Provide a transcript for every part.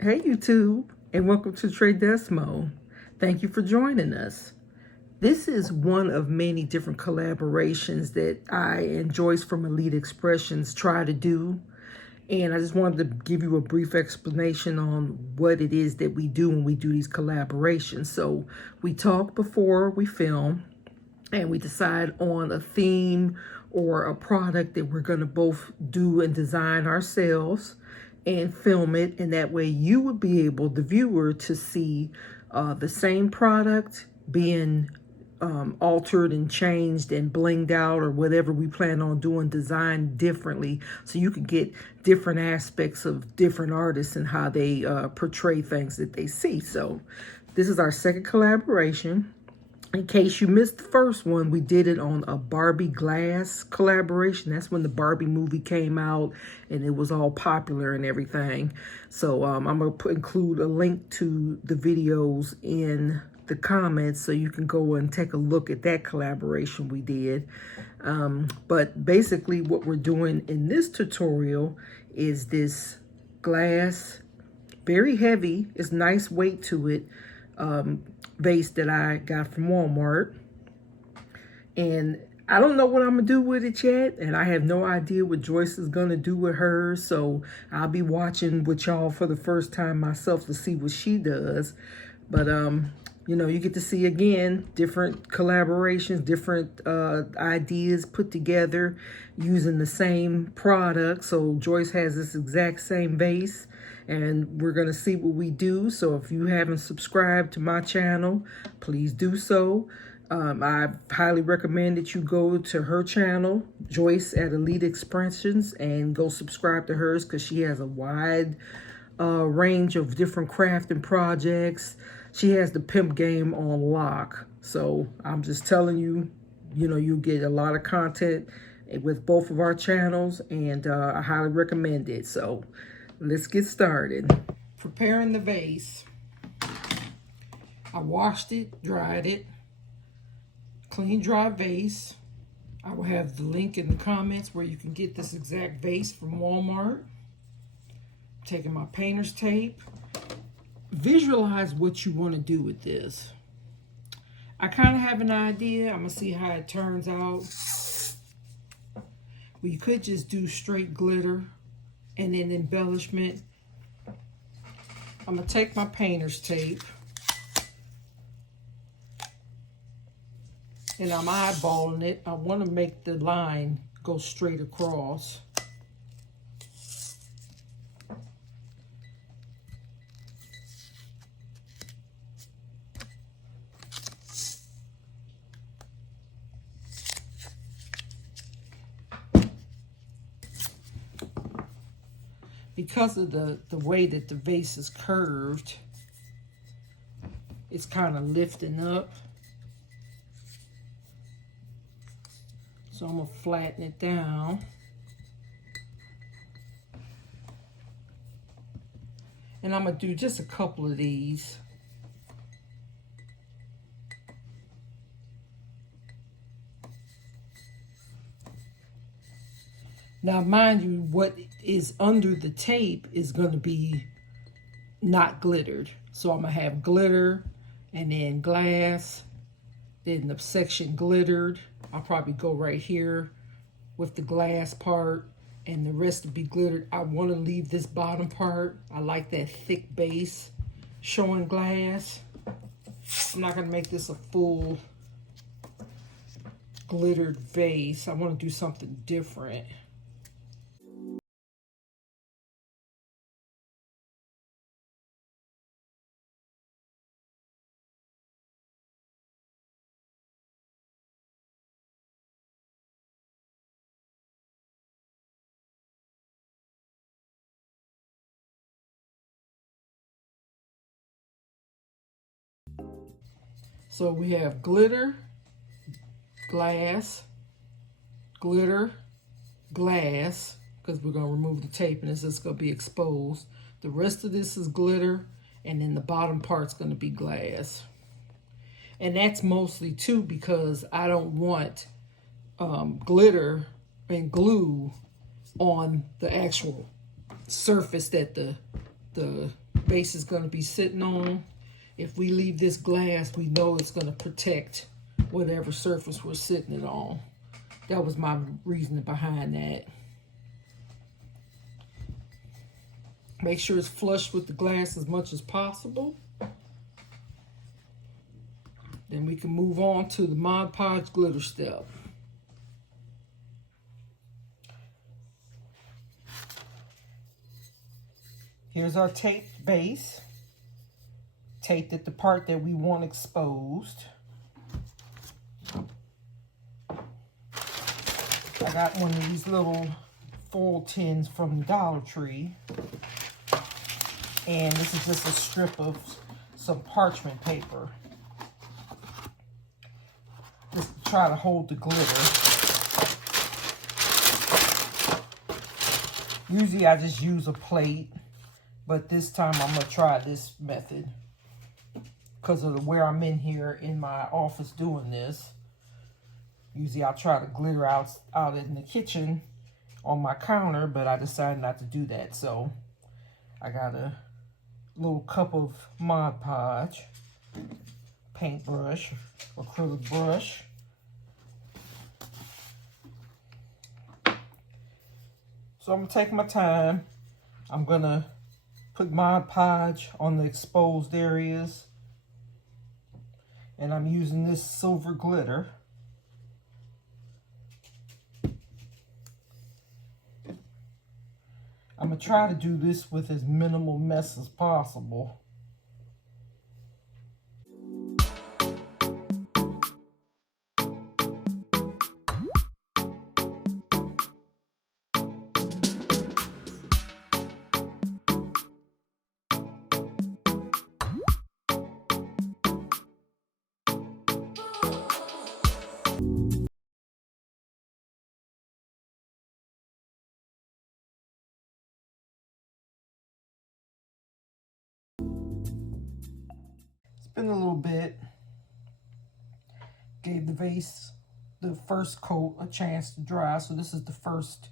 Hey YouTube, and welcome to TreDesMo. Thank you for joining us. This is one of many different collaborations that I and Joyce from Elite Expressions try to do. And I just wanted to give you a brief explanation on what it is that we do when we do these collaborations. So we talk before we film, and we decide on a theme or a product that we're going to both do and design ourselves and film it, and that way you would be able, the viewer, to see the same product being altered and changed and blinged out, or whatever we plan on doing, designed differently, so you can get different aspects of different artists and how they portray things that they see. So this is our second collaboration. In case you missed the first one, we did it on a Barbie Glass collaboration. That's when the Barbie movie came out and it was all popular and everything. So I'm going to include a link to the videos in the comments so you can go and take a look at that collaboration we did. But basically what we're doing in this tutorial is this glass, very heavy, it's nice weight to it, vase that I got from Walmart. And I don't know what I'm gonna do with it yet, and I have no idea what Joyce is gonna do with hers, so I'll be watching with y'all for the first time myself to see what she does. But you know, you get to see again different collaborations, different ideas put together using the same product. So Joyce has this exact same vase, and we're gonna see what we do. So if you haven't subscribed to my channel, please do so. I highly recommend that you go to her channel, Joyce at Elite Expressions, and go subscribe to hers, because she has a wide range of different crafting projects. She has the pimp game on lock. So I'm just telling you, you know, you get a lot of content with both of our channels, and I highly recommend it. So let's get started. Preparing the vase. I washed it, dried it. Clean, dry vase. I will have the link in the comments where you can get this exact vase from Walmart. Taking my painter's tape. Visualize what you want to do with this. I kind of have an idea. I'm going to see how it turns out. We could just do straight glitter and then embellishment. I'm going to take my painter's tape and I'm eyeballing it. I want to make the line go straight across. Because of the way that the vase is curved, it's kind of lifting up. So I'm going to flatten it down. And I'm going to do just a couple of these. Now, mind you, what is under the tape is going to be not glittered. So I'm going to have glitter and then glass, then the section glittered. I'll probably go right here with the glass part, and the rest will be glittered. I want to leave this bottom part. I like that thick base showing glass. I'm not going to make this a full glittered vase. I want to do something different. So we have glitter, glass, glitter, glass, because we're going to remove the tape and it's just going to be exposed. The rest of this is glitter, and then the bottom part's going to be glass. And that's mostly too because I don't want glitter and glue on the actual surface that the base is going to be sitting on. If we leave this glass, we know it's going to protect whatever surface we're sitting it on. That was my reasoning behind that. Make sure it's flush with the glass as much as possible. Then we can move on to the Mod Podge glitter step. Here's our taped base. Taped at the part that we want exposed. I got one of these little foil tins from Dollar Tree. And this is just a strip of some parchment paper. Just to try to hold the glitter. Usually I just use a plate, but this time I'm going to try this method because of where I'm in here in my office doing this. Usually I'll try to glitter out in the kitchen on my counter, but I decided not to do that. So I got a little cup of Mod Podge, paintbrush, acrylic brush. So I'm going to take my time. I'm going to put Mod Podge on the exposed areas. And I'm using this silver glitter. I'm going to try to do this with as minimal mess as possible. In a little bit, gave the vase the first coat a chance to dry, so this is the first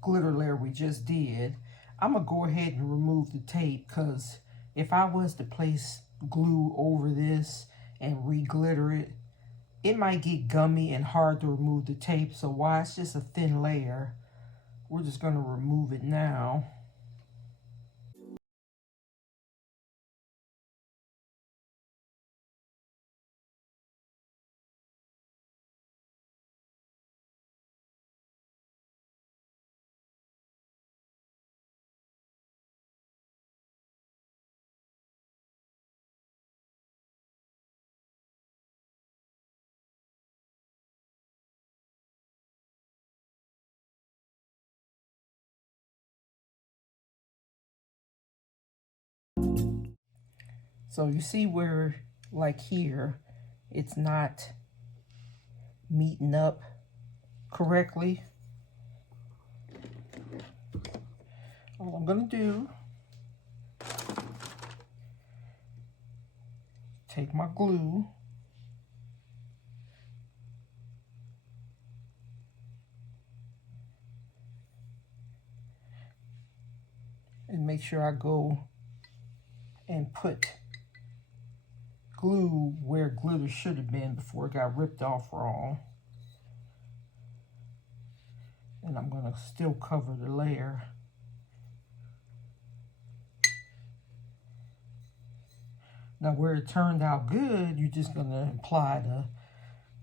glitter layer we just did. I'm gonna go ahead and remove the tape because if I was to place glue over this and re-glitter it, it might get gummy and hard to remove the tape. So while it's just a thin layer, we're just gonna remove it now. So you see where, like here, it's not meeting up correctly. All I'm gonna do, take my glue, and make sure I go and put glue where glitter should have been before it got ripped off wrong. And I'm gonna still cover the layer. Now where it turned out good, you're just gonna apply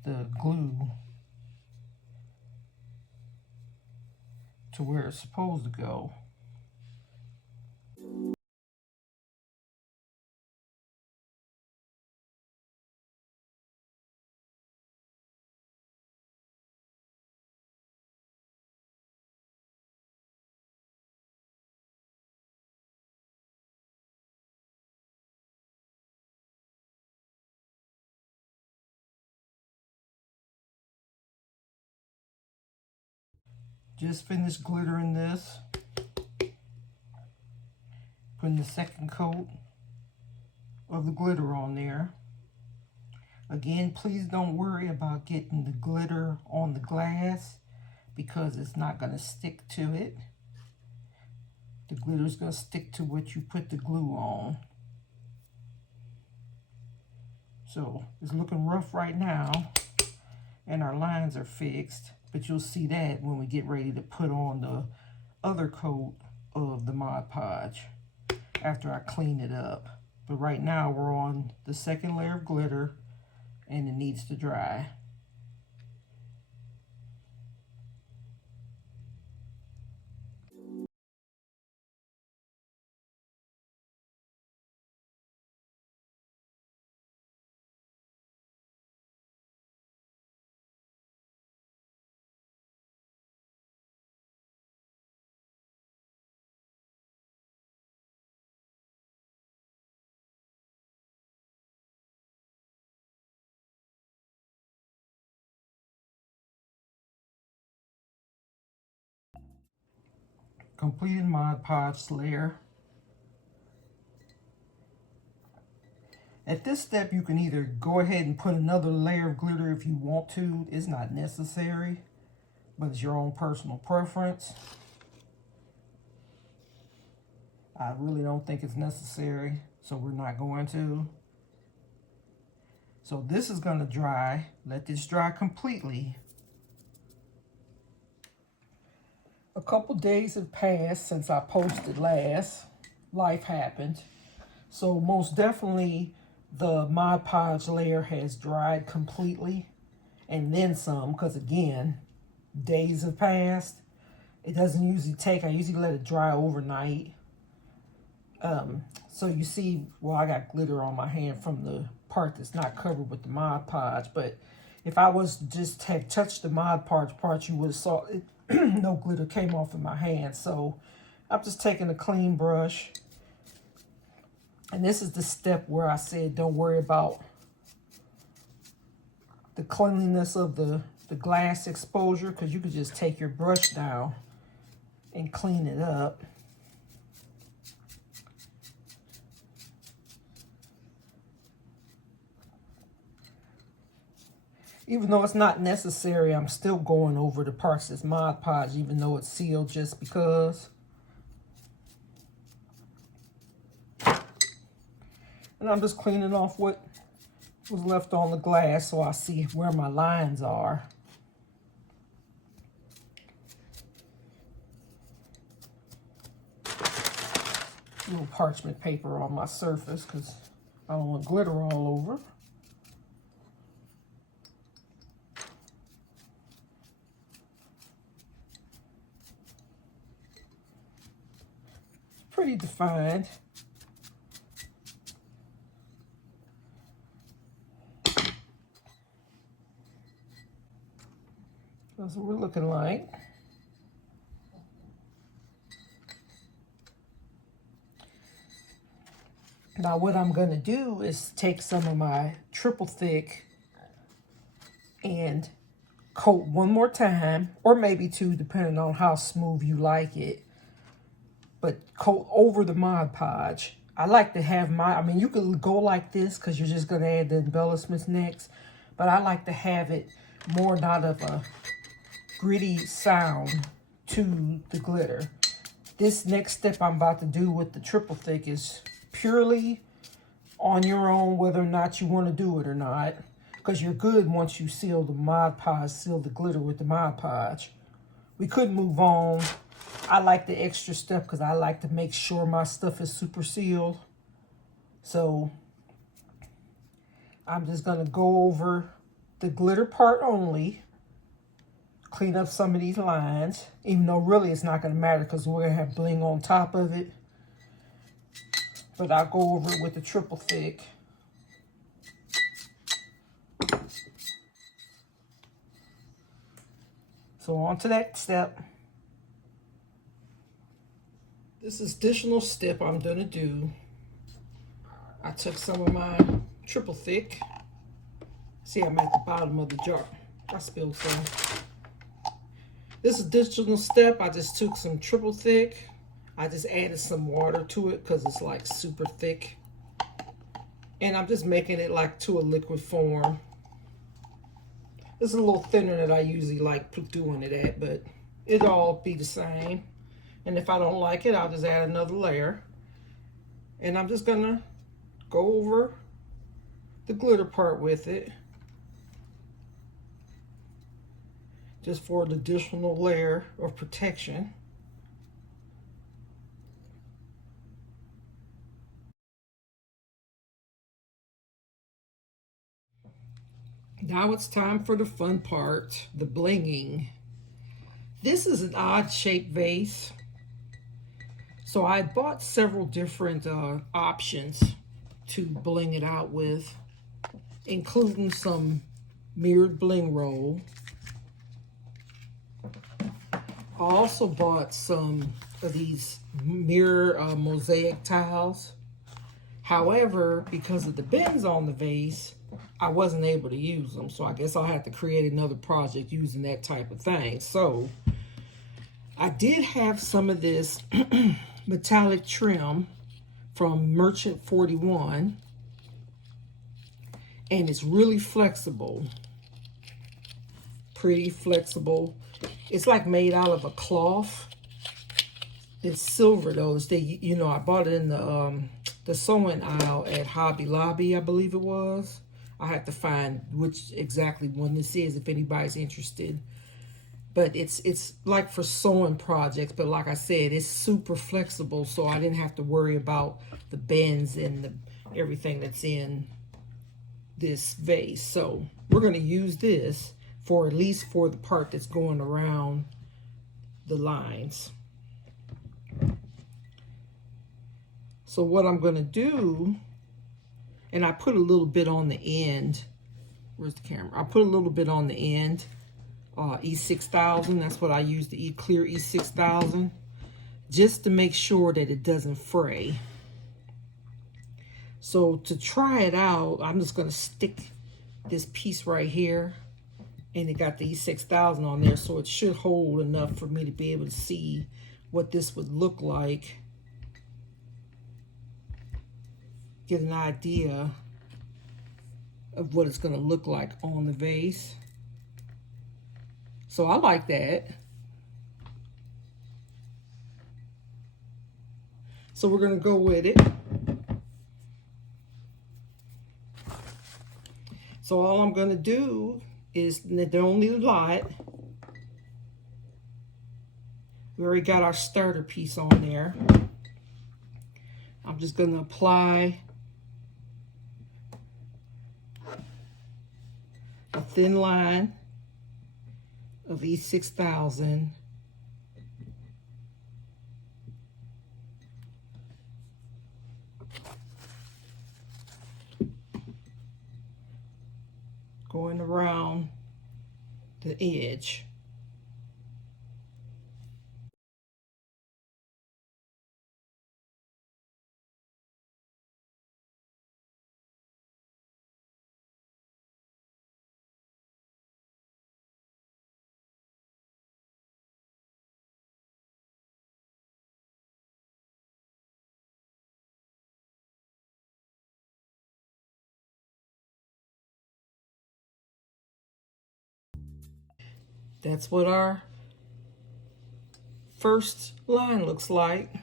the glue to where it's supposed to go. Just finished glittering this. Putting the second coat of the glitter on there. Again, please don't worry about getting the glitter on the glass because it's not going to stick to it. the glitter's going to stick to what you put the glue on. So it's looking rough right now, and our lines are fixed, but you'll see that when we get ready to put on the other coat of the Mod Podge after I clean it up. But right now we're on the second layer of glitter, and it needs to dry. Completed Mod Podge layer. At this step, you can either go ahead and put another layer of glitter if you want to. It's not necessary, but it's your own personal preference. I really don't think it's necessary, so we're not going to. So this is going to dry. Let this dry completely. A couple days have passed since I posted last. Life happened. So most definitely the Mod Podge layer has dried completely, and then some, because again, days have passed. It doesn't usually take, I usually let it dry overnight. So you see, well, I got glitter on my hand from the part that's not covered with the Mod Podge, but if I was to just have touched the Mod Podge part, you would have saw it, no glitter came off of my hand. So I'm just taking a clean brush. And this is the step where I said don't worry about the cleanliness of the glass exposure, because you could just take your brush down and clean it up. Even though it's not necessary, I'm still going over the parts that's Mod Podge, even though it's sealed, just because. And I'm just cleaning off what was left on the glass so I see where my lines are. A little parchment paper on my surface because I don't want glitter all over. It's pretty defined. That's what we're looking like. Now what I'm going to do is take some of my triple thick and coat one more time, or maybe two, depending on how smooth you like it. But coat over the Mod Podge. I like to have I mean, you could go like this because you're just going to add the embellishments next. But I like to have it more not of a gritty sound to the glitter. This next step I'm about to do with the triple thick is purely on your own, whether or not you want to do it or not, because you're good once you seal the Mod Podge, seal the glitter with the Mod Podge. We could move on. I like the extra step because I like to make sure my stuff is super sealed. So I'm just going to go over the glitter part only, clean up some of these lines, even though really it's not going to matter because we're going to have bling on top of it. But I'll go over it with the triple thick. So on to that step. This additional step I'm going to do, I took some of my triple thick. See, I'm at the bottom of the jar. I spilled some. This additional step, I just took some triple thick. I just added some water to it because it's like super thick. And I'm just making it like to a liquid form. It's a little thinner than I usually like doing it at, but it'll all be the same. And if I don't like it, I'll just add another layer. And I'm just gonna go over the glitter part with it, just for an additional layer of protection. Now it's time for the fun part, the blinging. This is an odd shaped vase. So I bought several different options to bling it out with, including some mirrored bling roll. I also bought some of these mirror mosaic tiles. However, because of the bends on the vase, I wasn't able to use them. So I guess I'll have to create another project using that type of thing. So I did have some of this metallic trim from Merchant 41, and it's really flexible, pretty flexible. It's like made out of a cloth. It's silver though. You know, I bought it in the sewing aisle at Hobby Lobby, I believe it was. I have to find which exactly one this is if anybody's interested. But it's like for sewing projects, but like I said, it's super flexible, so I didn't have to worry about the bends and everything that's in this vase. So we're going to use this for at least for the part that's going around the lines. So what I'm going to do, and I put a little bit on the end. Where's the camera? I put a little bit on the end. E6000, that's what I use, the clear E6000, just to make sure that it doesn't fray. So to try it out, I'm just going to stick this piece right here, and it got the E6000 on there, so it should hold enough for me to be able to see what this would look like, get an idea of what it's going to look like on the vase. So I like that. So we're going to go with it. So all I'm going to do is, they don't need a lot. We already got our starter piece on there. I'm just going to apply a thin line of E6000. Going around the edge. That's what our first line looks like.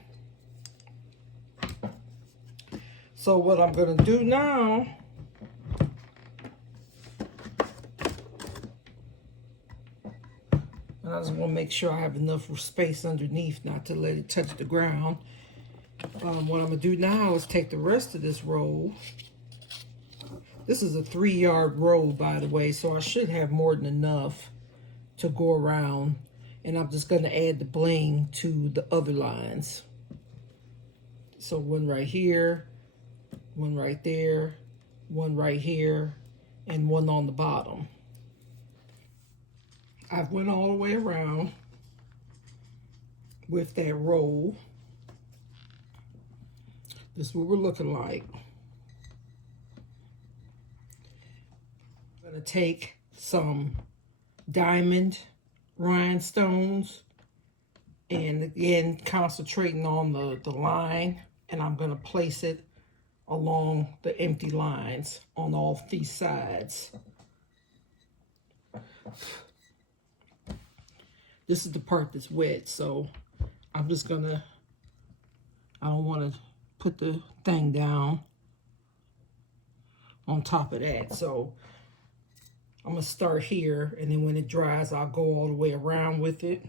So what I'm going to do now, and I just want to make sure I have enough space underneath not to let it touch the ground. What I'm going to do now is take the rest of this roll. This is a 3-yard roll, by the way, so I should have more than enough to go around, and I'm just going to add the bling to the other lines. So one right here, one right there, one right here, and one on the bottom. I've went all the way around with that roll. This is what we're looking like. I'm going to take some diamond rhinestones, and again concentrating on the line, and I'm going to place it along the empty lines on all these sides. This is the part that's wet, so I'm just gonna, I don't want to put the thing down on top of that. So I'm gonna start here, and then when it dries, I'll go all the way around with it.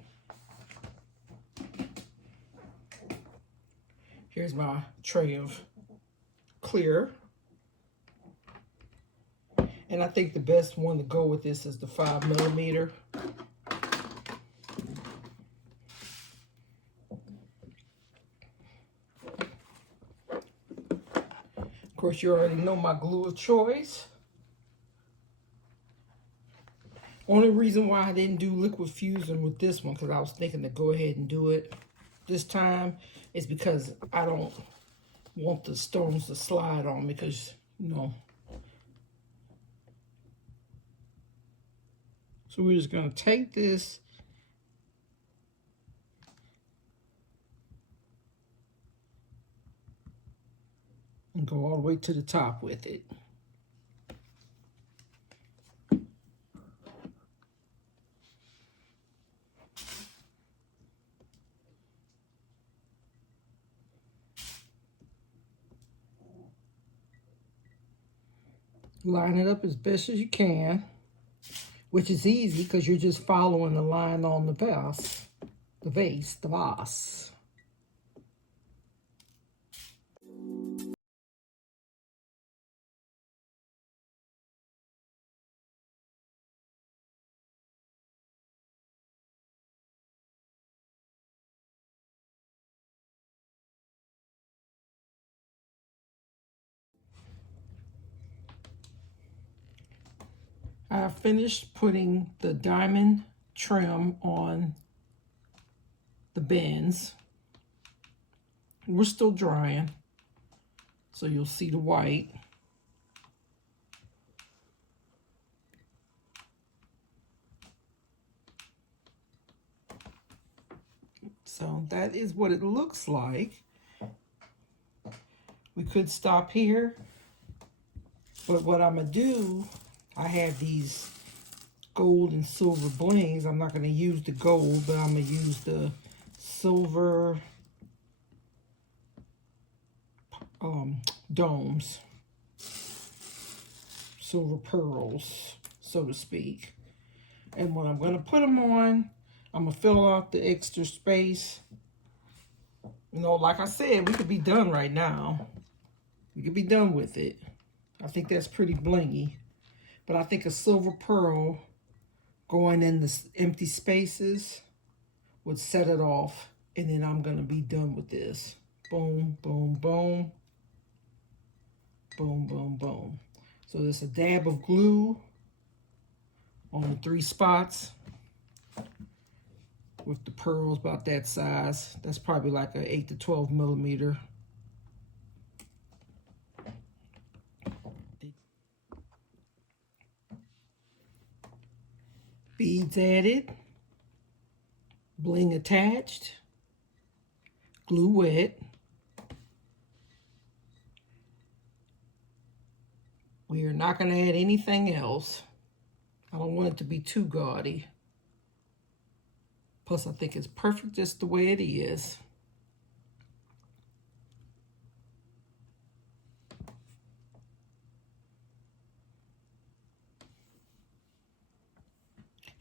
Here's my tray of clear. And I think the best one to go with this is the 5mm. Of course, you already know my glue of choice. Only reason why I didn't do liquid fusing with this one, because I was thinking to go ahead and do it this time, is because I don't want the stones to slide on me, because, you know. So we're just going to take this and go all the way to the top with it. Line it up as best as you can, which is easy because you're just following the line on the vase, the vase. I finished putting the diamond trim on the bends. We're still drying, so you'll see the white. So that is what it looks like. We could stop here, but what I'm gonna do, I have these gold and silver blings. I'm not going to use the gold, but I'm going to use the silver domes, silver pearls, so to speak. And when I'm going to put them on, I'm going to fill out the extra space. You know, like I said, we could be done right now. We could be done with it. I think that's pretty blingy. But I think a silver pearl going in the empty spaces would set it off, and then I'm going to be done with this. Boom, boom, boom. Boom, boom, boom. So there's a dab of glue on the 3 spots with the pearls about that size. That's probably like a 8 to 12mm. Beads added, bling attached, glue wet. We are not going to add anything else. I don't want it to be too gaudy. Plus, I think it's perfect just the way it is.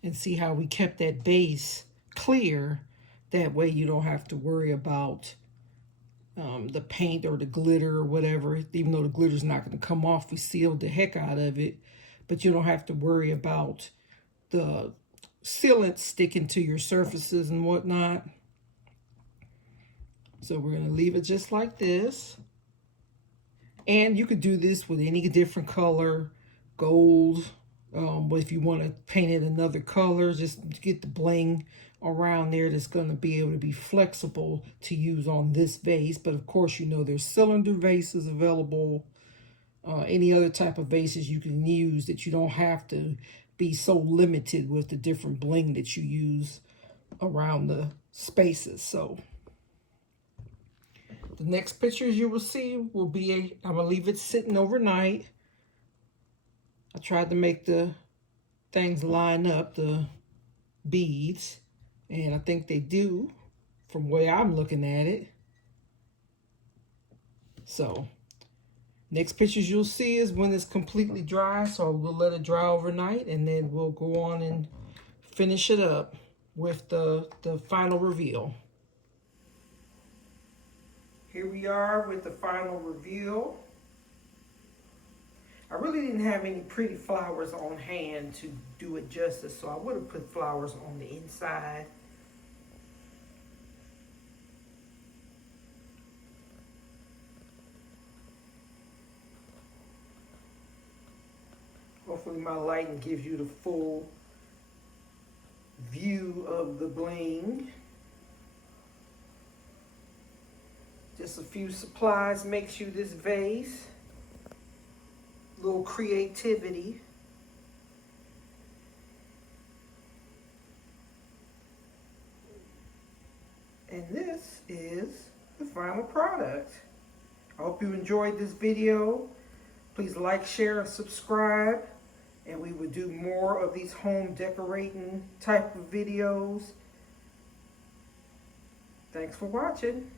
And see how we kept that base clear. That way you don't have to worry about the paint or the glitter or whatever. Even though the glitter's not going to come off, we sealed the heck out of it. But you don't have to worry about the sealant sticking to your surfaces and whatnot. So we're going to leave it just like this. And you could do this with any different color, gold. But if you want to paint it another color, just get the bling around there that's going to be able to be flexible to use on this vase. But of course, you know, there's cylinder vases available. Any other type of vases you can use, that you don't have to be so limited with the different bling that you use around the spaces. So the next pictures you will see will be, I'm going to leave it sitting overnight. I tried to make the things line up, the beads, and I think they do from the way I'm looking at it. So next pictures you'll see is when it's completely dry, so we'll let it dry overnight, and then we'll go on and finish it up with the final reveal. Here we are with the final reveal. I really didn't have any pretty flowers on hand to do it justice, so I would have put flowers on the inside. Hopefully my lighting gives you the full view of the bling. Just a few supplies makes you this vase. Little creativity. And this is the final product. I hope you enjoyed this video. Please like, share, and subscribe. And we will do more of these home decorating type of videos. Thanks for watching.